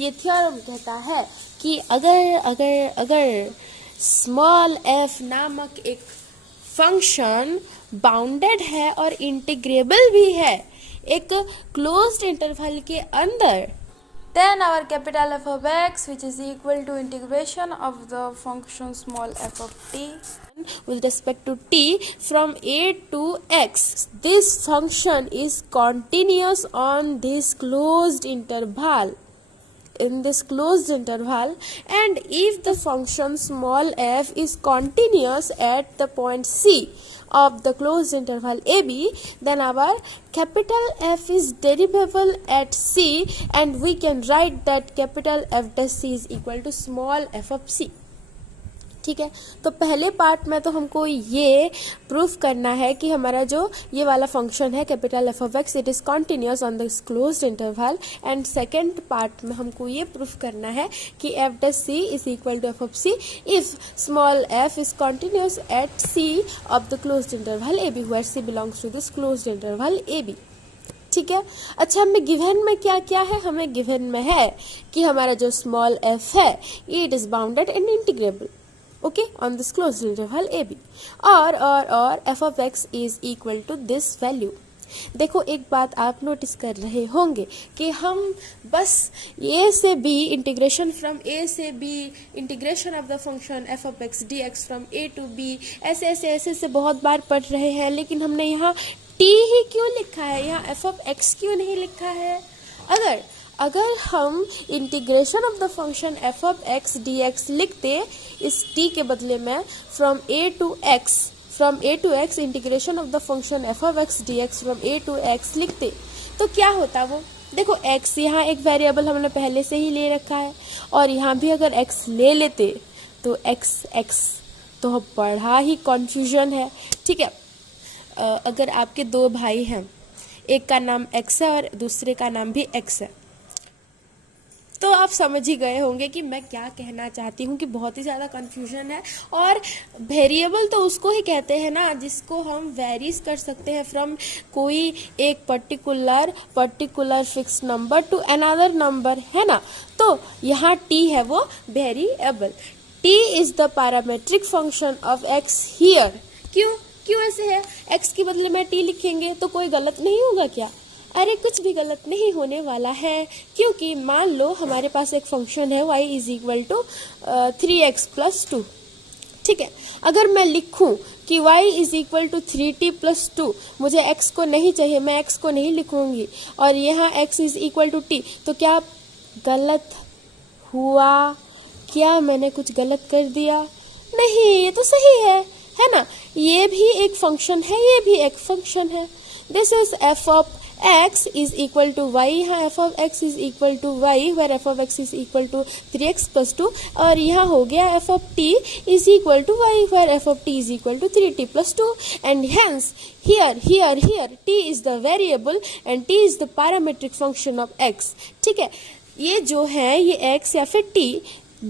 ये थ्योरम कहता है कि अगर स्मॉल f नामक एक फंक्शन बाउंडेड है और इंटीग्रेबल भी है एक क्लोज्ड इंटरवल के अंदर, then our capital F of x, which is equal to integration of the function small f of t with respect to t from a to x. This function is continuous on this closed interval. In this closed interval, and if the function small f is continuous at the point c of the closed interval ab, then our capital F is derivable at c, and we can write that capital F dash c is equal to small f of c. ठीक है, तो पहले part में तो हमको ये proof करना है कि हमारा जो ये वाला फंक्शन है capital F of X, it is continuous on this closed interval, and second part में हमको ये प्रूफ करना है कि F dash C is equal to F of C if small F is continuous at C of the closed interval A B, where C belongs to this closed interval A B. ठीक है, अच्छा हमें given में क्या क्या है, हमें given में है कि हमारा जो स्मॉल एफ है it is bounded and integrable, okay, on this closed interval AB, or f of x is equal to this value. देखो एक बात आप नोटिस कर रहे होंगे कि हम बस a से b इंटीग्रेशन फ्रॉम a से b integration of the function f of x dx from a to b ऐसे बहुत बार पढ़ रहे हैं, लेकिन हमने यहाँ t ही क्यों लिखा है, यहाँ f of x क्यों नहीं लिखा है. अगर हम integration of the function f of x dx लिखते इस t के बदले में from a to x integration of the function f of x dx from a to x लिखते तो क्या होता वो. देखो x यहाँ एक वेरिएबल हमने पहले से ही ले रखा है, और यहाँ भी अगर x ले लेते तो x तो बड़ा ही कन्फ्यूजन है. ठीक है, अगर आपके दो भाई हैं, एक का नाम x है और दूसरे का नाम भी x है, तो आप समझ ही गए होंगे कि मैं क्या कहना चाहती हूँ कि बहुत ही ज़्यादा कन्फ्यूजन है. और वेरिएबल तो उसको ही कहते हैं ना जिसको हम वेरीज कर सकते हैं फ्रॉम कोई एक particular fix number two another number, है ना. तो यहाँ t है वो variable. t is the parametric function of x here. क्यों ऐसे है, x के बदले में t लिखेंगे तो कोई गलत नहीं होगा क्या. अरे कुछ भी गलत नहीं होने वाला है, क्योंकि मान लो हमारे पास एक फंक्शन है y is equal to 3x plus 2. ठीक है, अगर मैं लिखूं कि y is equal to 3t plus 2, मुझे x को नहीं चाहिए, मैं x को नहीं लिखूंगी, और यहाँ x is equal to t, तो क्या गलत हुआ, क्या मैंने कुछ गलत कर दिया. नहीं, ये तो सही है ना. ये भी एक फंक्शन है, ये भी एक फंक्शन है. This is f of x is equal to y, यहाँ f of x is equal to y, where f of x is equal to 3x plus 2, और यहाँ हो गया f of t is equal to y, where f of t is equal to 3t plus 2, and hence here t is the variable and t is the parametric function of x. ठीक है, ये जो है ये x या फिर t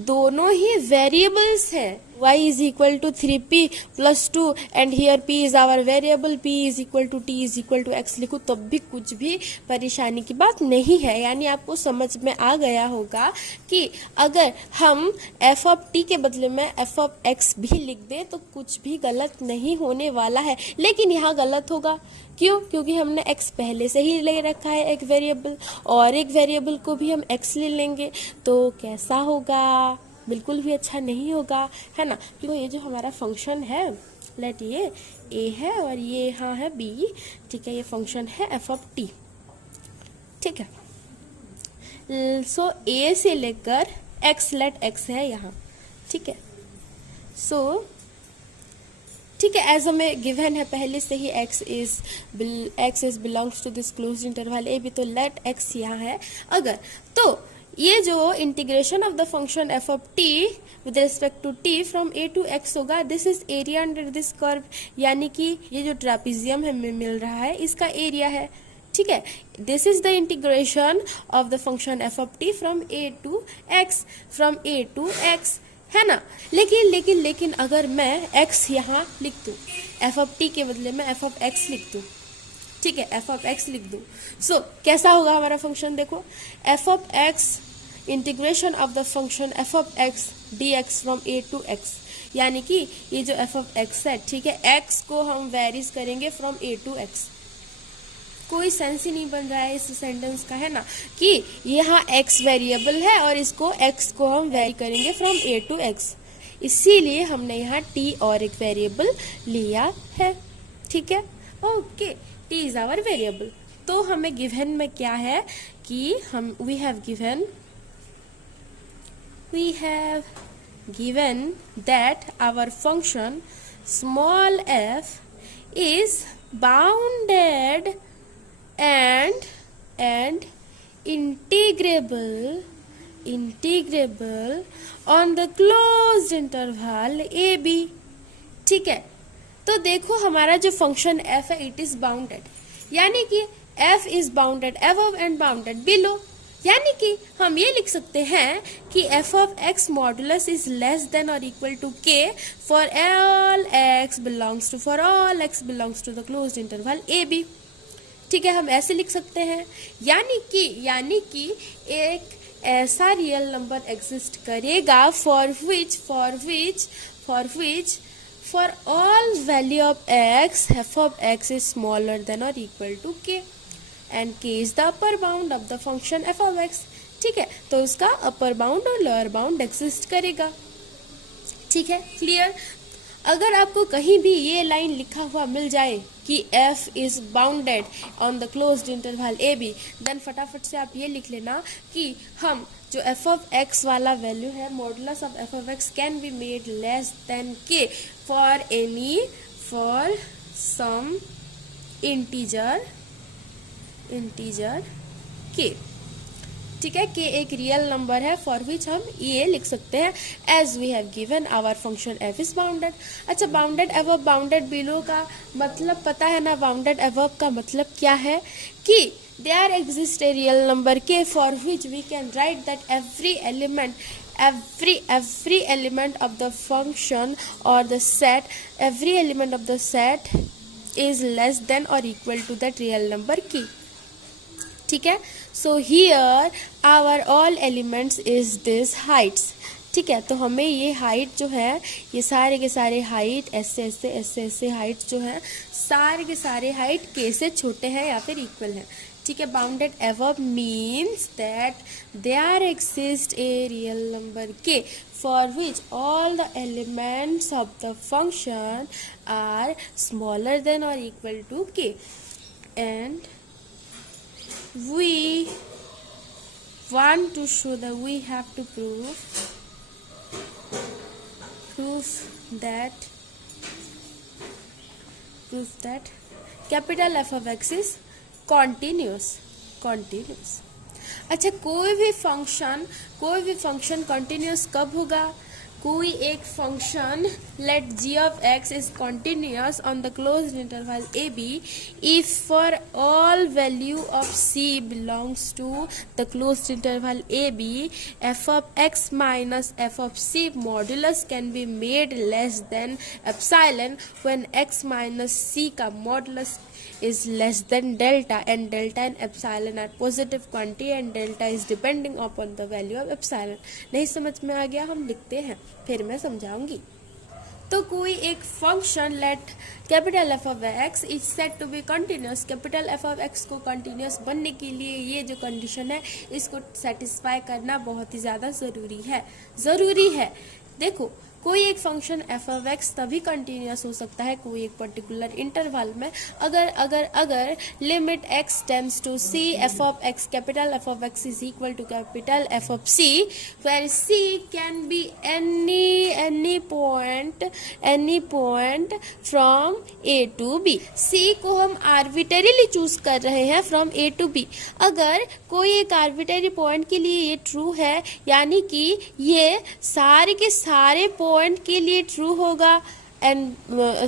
दोनों ही variables हैं. y is equal to 3p plus 2 and here p is our variable, p is equal to t is equal to x लिखो तब भी कुछ भी परेशानी की बात नहीं है. यानी आपको समझ में आ गया होगा कि अगर हम f of t के बदले में f of x भी लिख दें तो कुछ भी गलत नहीं होने वाला है. लेकिन यहाँ गलत होगा, क्यों, क्योंकि हमने x पहले से ही ले रखा है एक वेरिएबल, और एक वेरिएबल को भी हम x ले लेंगे तो कैसा होगा, बिल्कुल भी अच्छा नहीं होगा, है ना. क्योंकि ये जो हमारा फंक्शन है, लेट ये a है और ये यहाँ है b. ठीक है, ये फंक्शन है f ऑफ t. ठीक है, सो a से लेकर x, लेट x है यहाँ. ठीक है, सो ठीक है, एज हमें गिवन है पहले से ही x is belongs to this closed interval A B, तो लेट x यहाँ है. अगर तो ये जो integration of the function f of t with respect to t from a to x होगा, this is area under this curve, यानी कि ये जो ट्रापेजियम हमें मिल रहा है इसका एरिया है. ठीक है, this is the integration of the function f of t from a to x, है ना. लेकिन अगर मैं x यहाँ लिख दूँ, f ऑफ t के बदले में f ऑफ x लिख दूँ. ठीक है, f ऑफ x लिख दूँ, सो कैसा होगा हमारा फंक्शन. देखो f of x integration of the function F of X D X from A to X, यानी कि ये जो एफ ऑफ एक्स है, ठीक है, एक्स को हम वेरीज करेंगे फ्रॉम ए टू एक्स। कोई सेंस ही नहीं बन रहा है इस सेंटेंस का, है ना, कि यहाँ x वेरिएबल है और इसको x को हम वेरी करेंगे फ्रॉम a टू x, इसीलिए हमने यहाँ t और एक वेरिएबल लिया है, ठीक है। Okay, t is our variable. तो हमें गिवन में क्या है कि हम we have given that our function small f is bounded and integrable on the closed interval a b, ठीक है। तो देखो हमारा जो फंक्शन f है इट इज बाउंडेड, यानी कि f is bounded above and bounded below, यानी कि हम ये लिख सकते हैं कि f of x modulus is less than और equal to k for all x belongs to the closed interval a b, ठीक है। हम ऐसे लिख सकते हैं, यानी कि एक ऐसा रियल नंबर एग्जिस्ट करेगा for all value of x f of x is smaller than और equal to k and k is the upper bound of the function f of x, ठीक है। तो उसका अपर बाउंड और lower bound exist करेगा, ठीक है, clear. अगर आपको कहीं भी ये लाइन लिखा हुआ मिल जाए कि f is bounded on the closed interval a b, then फटाफट से आप ये लिख लेना कि हम जो f ऑफ x वाला वैल्यू है, modulus of f of x can be made less than k for some integer k, ठीक है। k एक रियल नंबर है फॉर विच हम ये लिख सकते हैं as we have given our function f is bounded. अच्छा, बाउंडेड अबव बाउंडेड बिलो का मतलब पता है ना, बाउंडेड अबव का मतलब क्या है कि there exists a real number k for which we can write that every element of the function or the set, every element of the set is less than or equal to that real number k, ठीक है। So here our all elements is this heights, ठीक है। तो हमें ये height जो है, ये सारे के सारे हाइट ऐसे हाइट जो है, सारे के सारे हाइट के से छोटे हैं या फिर इक्वल हैं, ठीक है। Bounded above means that there exist a real number k for which all the elements of the function are smaller than or equal to k, and we want to show that we have to prove that capital F of x is continuous। अच्छा, कोई भी function continuous कब होगा? कोई एक function let g of x is continuous on the closed interval a b if for all value of c belongs to the closed interval a b f of x minus f of c modulus can be made less than epsilon when x minus c का modulus is less than delta and epsilon are positive quantity and delta is depending upon the value of epsilon। नहीं समझ में आ गया? हम लिखते हैं, फिर मैं समझाऊंगी। तो कोई एक function let capital F of x is set to be continuous, capital F of X को कंटिन्यूस बनने के लिए ये जो कंडीशन है इसको सेटिस्फाई करना बहुत ही ज़्यादा ज़रूरी है। देखो, कोई एक फंक्शन एफ ऑफ एक्स तभी कंटिन्यूस हो सकता है कोई एक पर्टिकुलर इंटरवल में अगर limit X tends to C F of X, capital F of x is equal to capital F of C, where C can be any point from A to B. C को हम आर्बिटरीली choose कर रहे हैं from A to B. अगर कोई एक arbitrary point के लिए ये ट्रू है, यानी कि ये सारे के सारे पॉइंट के लिए ट्रू होगा, एंड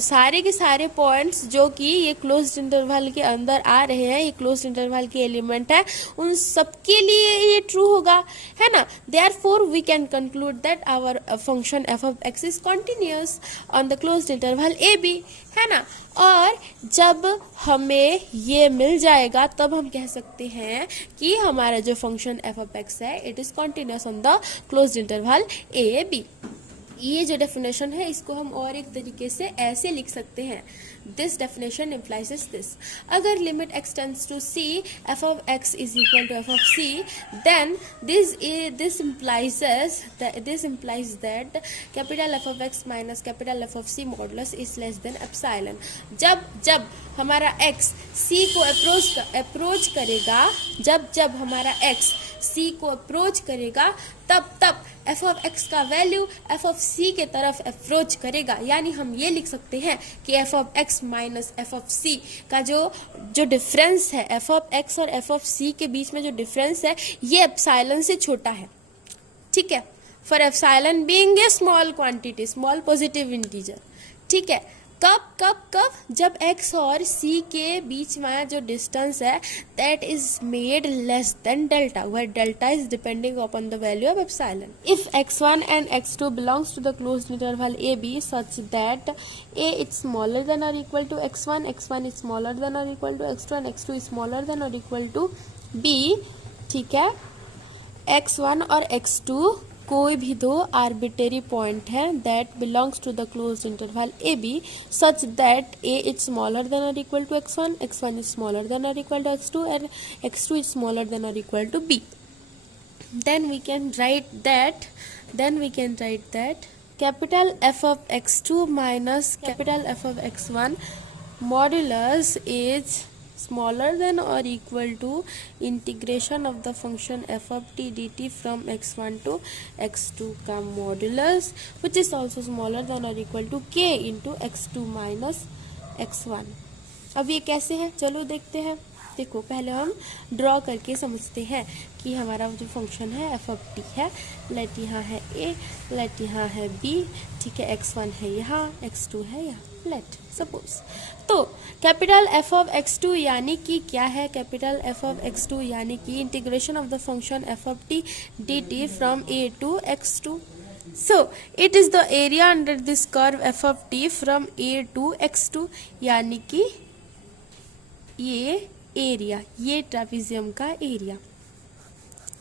सारे के सारे पॉइंट्स जो कि ये क्लोज्ड इंटरवल के अंदर आ रहे हैं, ये क्लोज्ड इंटरवल के एलिमेंट है, उन सबके लिए ये ट्रू होगा, है ना। Therefore we can conclude that our function F of x is continuous on the closed interval A B, है ना। और जब हमें ये मिल जाएगा तब हम कह सकते हैं कि हमारा जो फंक्शन एफ ऑफ एक्स है it is continuous on the closed interval A B. ये जो डेफिनेशन है इसको हम और एक तरीके से ऐसे लिख सकते हैं, दिस डेफिनेशन इम्प्लाइज दिस, अगर limit X tends to C F of x is equal to F of C, then this implies that capital F of X minus capital F of C modulus is less than epsilon. जब हमारा x सी को approach करेगा, जब हमारा x सी को approach करेगा, तब F of x का वैल्यू एफ ऑफ सी के तरफ अप्रोच करेगा। यानी हम ये लिख सकते हैं कि F of X minus F of C का जो डिफरेंस है, एफ ऑफ एक्स और एफ ऑफ सी के बीच में जो डिफरेंस है ये एप्सिलॉन से छोटा है, ठीक है। For epsilon being A small quantity, small positive integer, ठीक है। कब जब x और c के बीच में जो डिस्टेंस है that is made less than delta, where delta is depending upon the value of epsilon. If x1 and x2 belongs to the closed interval a b such that a is smaller than or equal to x1, x1 is smaller than or equal to x2 and x2 is smaller than or equal to b, ठीक है। x1 और x2 कोई भी दो arbitrary point है that belongs to the closed interval A b such that a is smaller than और equal to x1, x1 is smaller than और equal to x2 and x2 is smaller than और equal to b, then we can write that capital F of x2 minus capital F of x1 modulus is smaller than or equal to integration of the function f of t dt from x1 to x2 का modulus which is also smaller than or equal to k into x2 minus x1। अब ये कैसे है, चलो देखते हैं। देखो पहले हम ड्रॉ करके समझते हैं कि हमारा जो फंक्शन है एफ ऑफ टी है, लेट यहाँ है ए, लेट यहाँ है बी, ठीक है। x1 है यहाँ, x2 है यहाँ, लेट सपोज। तो कैपिटल एफ ऑफ x2 यानी कि क्या है, कैपिटल एफ ऑफ x2 यानी कि integration of the function F of T D T from A to x2। So it is the area under this curve f of t from a to x2, यानी कि ये area, ये trapezium का area,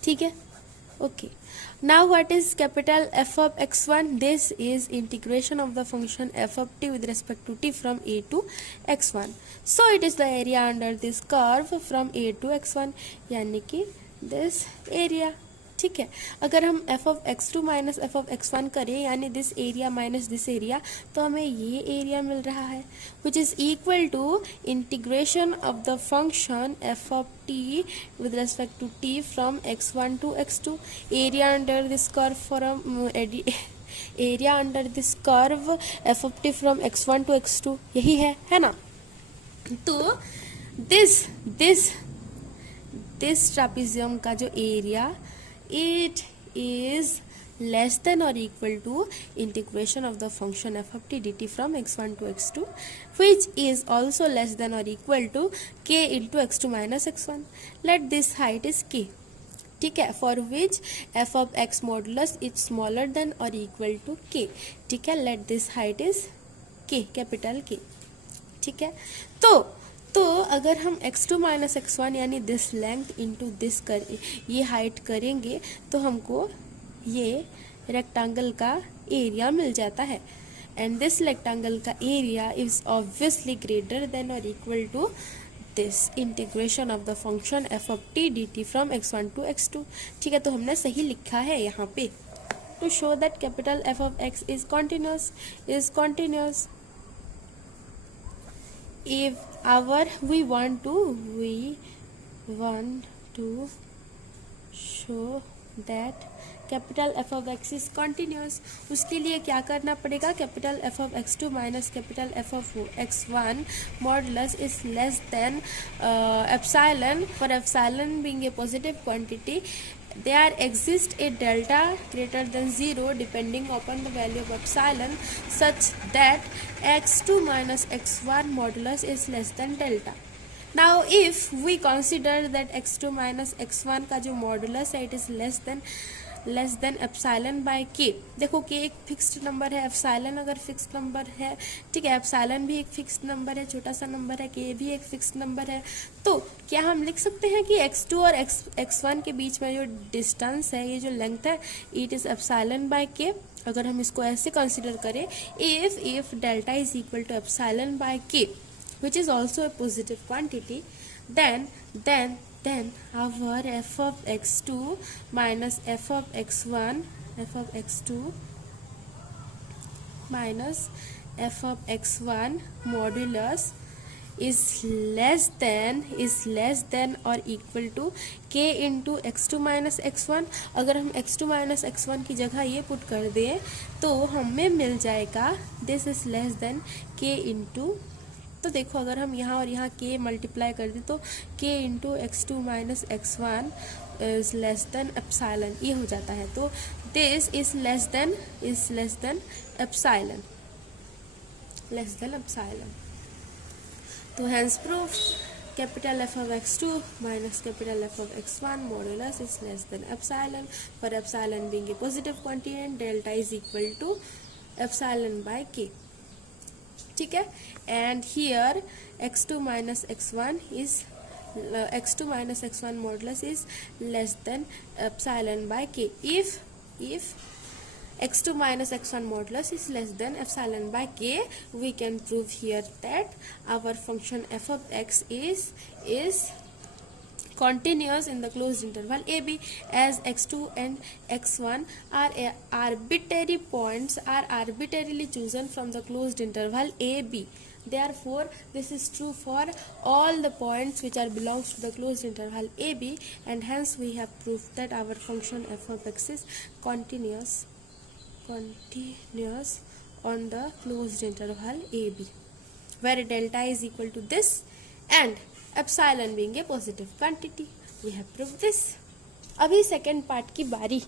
ठीक है। Okay, now what is capital F of x1? This is integration of the function F of t with respect to t from a to x1। So it is the area under this curve from a to x1, यानी कि this area, ठीक है। अगर हम F of x2 minus F of x1 करें यानी this area minus this area, तो हमें ये एरिया मिल रहा है विच is equal to integration of the function F of t with respect to t from x1 to x2। Area under this curve from area under this curve F of t from x1 to x2, यही है ना। तो this trapezium का जो area it is less than or equal to integration of the function f of t dt from x1 to x2, which is also less than or equal to k into x2 minus x1. Let this height is k, ठीक है, for which f of x modulus is smaller than or equal to k, ठीक है। let this height is k, capital k, ठीक है। तो अगर हम x2 minus x1 यानी दिस लेंथ इंटू दिस ये हाइट करेंगे तो हमको ये रेक्टेंगल का एरिया मिल जाता है, एंड दिस रेक्टेंगल का area is obviously greater than और equal to this integration of the function F of T D T from x1 to x2, ठीक है। तो हमने सही लिखा है यहाँ पे, to show that capital F of x is continuous. if we want to show that capital F of x is continuous, उसके लिए क्या करना पड़ेगा, capital F of x2 minus capital F of x1 modulus is less than epsilon, for epsilon being a positive quantity there exists a delta greater than 0 depending upon the value of epsilon such that x2 minus x1 modulus is less than delta. Now if we consider that x2 minus x1 का जो modulus है it is less than epsilon by के. देखो के एक fixed number है, epsilon अगर fixed number है, ठीक है, एप्सिलॉन भी एक फिक्स्ड नंबर है, छोटा सा नंबर है, के भी एक फिक्स्ड नंबर है. तो क्या हम लिख सकते हैं कि x2 और x1 के बीच में जो डिस्टेंस है, ये जो लेंथ है, इट इज एप्सिलॉन बाय के. अगर हम इसको ऐसे कंसिडर करें, if delta is equal to epsilon by k which is also a positive quantity, then our f of x2 minus f of x1 minus f of x1 modulus is less than or equal to k into x2 minus x1. अगर हम x2 minus x1 की जगह ये put कर दें तो हमें मिल जाएगा this is less than k into, तो देखो अगर हम यहाँ और यहाँ k मल्टीप्लाई कर दें तो k into x2 minus x1 is less than epsilon, ये हो जाता है. तो this is less than epsilon. तो hence proof capital F of x2 minus capital F of x1 modulus is less than epsilon, for epsilon being a positive quantity and delta is equal to epsilon by k. ठीक है. And here x2 minus x1 modulus is less than epsilon by k. if x2 minus x1 modulus is less than epsilon by k, we can prove here that our function f of x is continuous in the closed interval ab, as x2 and x1 are arbitrary points, are arbitrarily chosen from the closed interval ab. Therefore this is true for all the points which are belongs to the closed interval ab, and hence we have proved that our function f of x is continuous on the closed interval ab, where delta is equal to this and epsilon being a positive quantity. We have proved this. अभी second part की बारी.